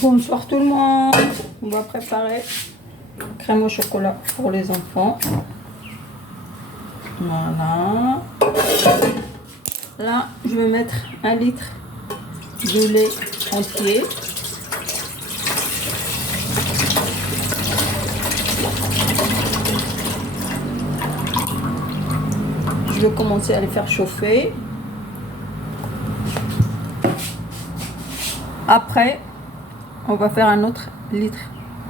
Bonsoir tout le monde. On va préparer crème au chocolat pour les enfants. Voilà. Là, je vais mettre 1 litre de lait entier. Je vais commencer à les faire chauffer. Après, on va faire un autre litre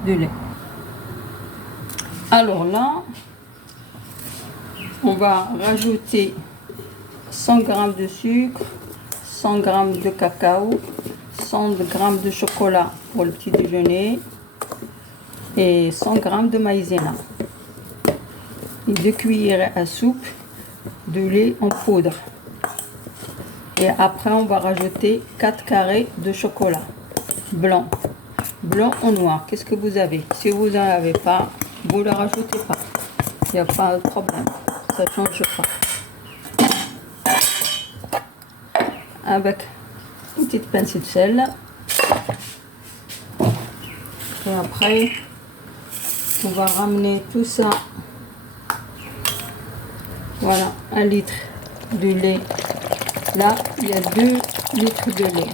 de lait. Alors là, on va rajouter 100 g de sucre, 100 g de cacao, 100 g de chocolat pour le petit déjeuner et 100 g de maïzena. Et 2 cuillères à soupe de lait en poudre. Et après, on va rajouter 4 carrés de chocolat blanc. Blanc ou noir, qu'est-ce que vous avez? Si vous n'en avez pas, vous ne le rajoutez pas. Il n'y a pas de problème, ça ne change pas. Avec une petite pincée de sel. Et après, on va ramener tout ça. Voilà, 1 litre de lait. Là, il y a 2 litres de lait.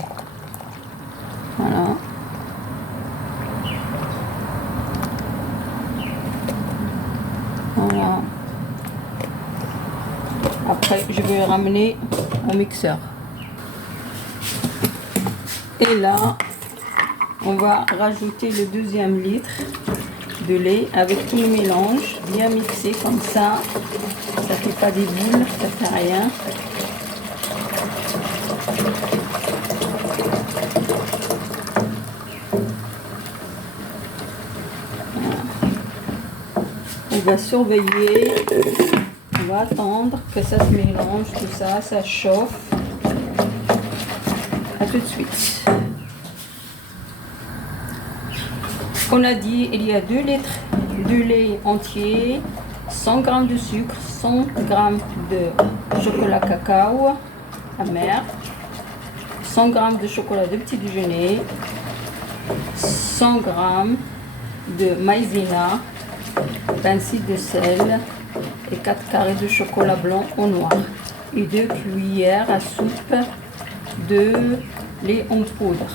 Voilà. Voilà. Après, je vais ramener un mixeur. Et là, on va rajouter le 2e litre de lait avec tout le mélange, bien mixé comme ça. Ça fait pas des boules, ça fait rien. On va surveiller, on va attendre que ça se mélange, tout ça, ça chauffe. À tout de suite. On a dit, il y a 2 litres de lait entier, 100 g de sucre, 100 g de chocolat cacao amer, 100 g de chocolat de petit déjeuner, 100 g de maïzena, pincée de sel et 4 carrés de chocolat blanc ou noir et 2 cuillères à soupe de lait en poudre.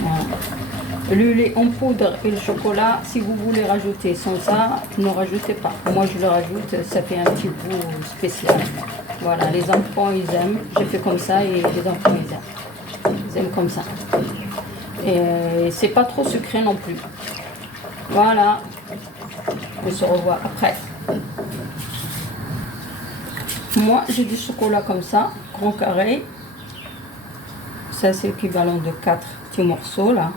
Voilà. Le lait en poudre et le chocolat, si vous voulez rajouter sans ça, ne rajoutez pas. Moi je le rajoute, ça fait un petit goût spécial. Voilà, les enfants ils aiment, je fais comme ça et les enfants ils aiment. Ils aiment comme ça. Et c'est pas trop sucré non plus. Voilà. On se revoit après. Moi, j'ai du chocolat comme ça, grand carré. Ça, c'est l'équivalent de 4 petits morceaux, là.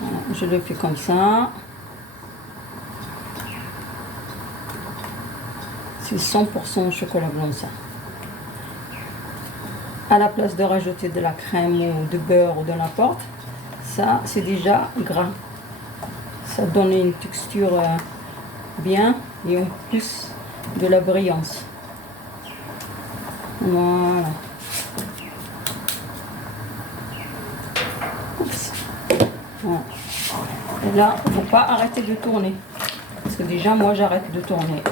Voilà, je le fais comme ça. C'est 100% chocolat blanc, ça. À la place de rajouter de la crème ou de beurre ou de n'importe, ça, c'est déjà gras. Ça donne une texture bien et en plus de la brillance. Voilà. Oups. Voilà. Et là, il ne faut pas arrêter de tourner. Parce que déjà, moi, j'arrête de tourner.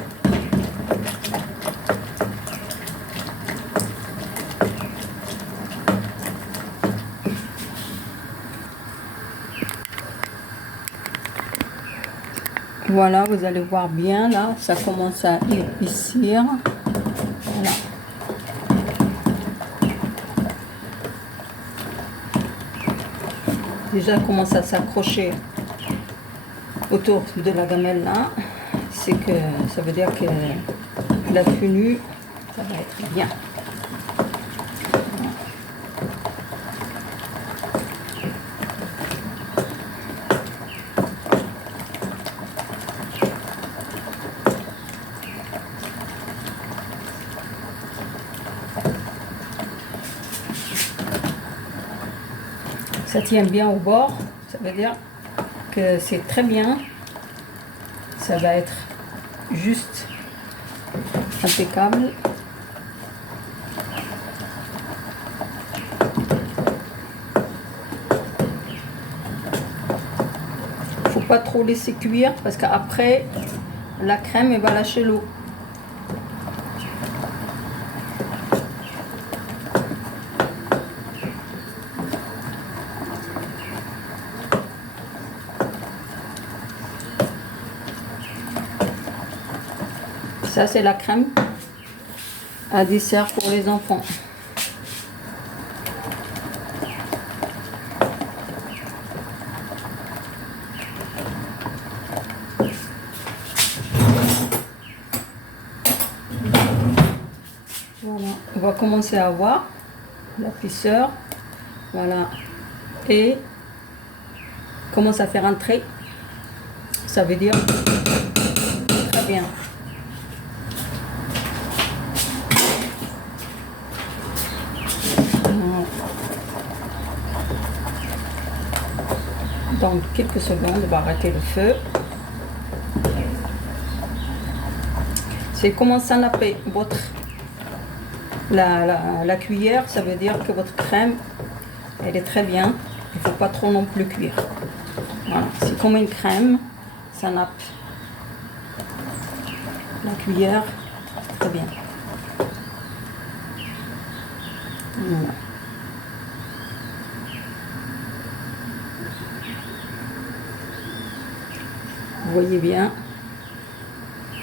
Voilà, vous allez voir bien, là, ça commence à épaissir. Voilà. Déjà, il commence à s'accrocher autour de la gamelle, là. C'est que ça veut dire que la tenue, ça va être bien. Ça tient bien au bord, ça veut dire que c'est très bien. Ça va être juste impeccable. pas trop laisser cuire parce qu'après la crème elle va lâcher l'eau. Ça c'est la crème à dessert pour les enfants. Voilà, on va commencer à voir la l'épaisseur, voilà, et commence à faire un trait, ça veut dire très bien. Dans quelques secondes, on va arrêter le feu. C'est commencer à napper votre la cuillère, ça veut dire que votre crème elle est très bien, il ne faut pas trop non plus cuire. Voilà, c'est comme une crème, ça nappe la cuillère très bien. Voilà. Vous voyez bien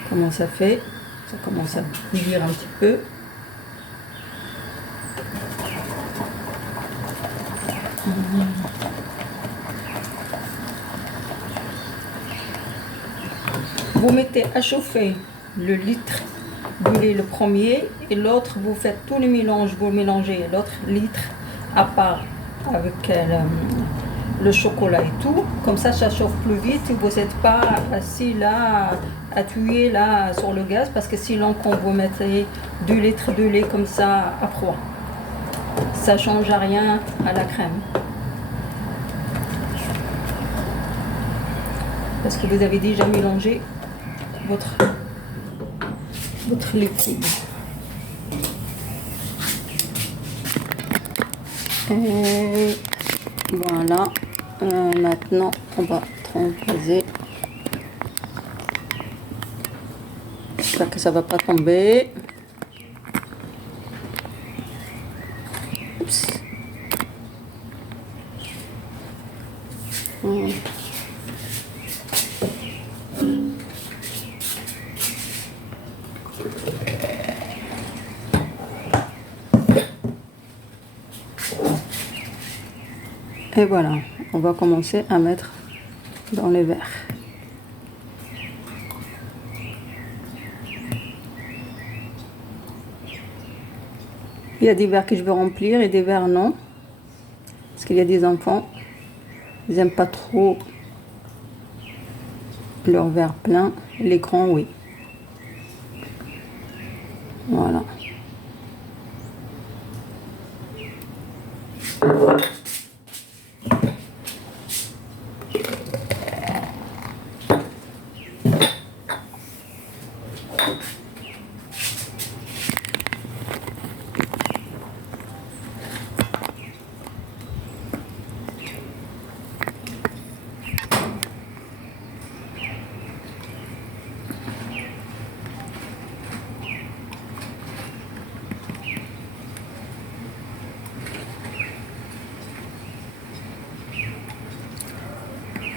comment ça fait, ça commence à bouillir un petit peu. Vous mettez à chauffer le litre du lait le premier et l'autre vous faites tout le mélange, vous mélangez l'autre litre à part avec le chocolat et tout, comme ça chauffe plus vite et vous n'êtes pas assis là à tuer là sur le gaz parce que sinon quand vous mettez 2 litres de lait comme ça à froid, ça change rien à la crème. Parce que vous avez déjà mélangé votre liquide. Et voilà, maintenant on va tremper. J'espère que ça va pas tomber. Oups. Et voilà, on va commencer à mettre dans les verres. Il y a des verres que je veux remplir et des verres non. Parce qu'il y a des enfants, ils n'aiment pas trop leur verre plein. Les grands, oui. Voilà.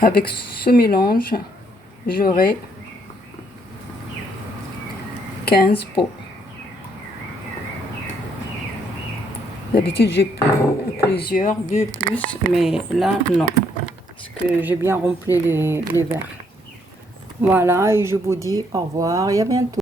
Avec ce mélange, j'aurai 15 pots. D'habitude, j'ai plusieurs, 2 plus, mais là, non. Parce que j'ai bien rempli les verres. Voilà, et je vous dis au revoir et à bientôt.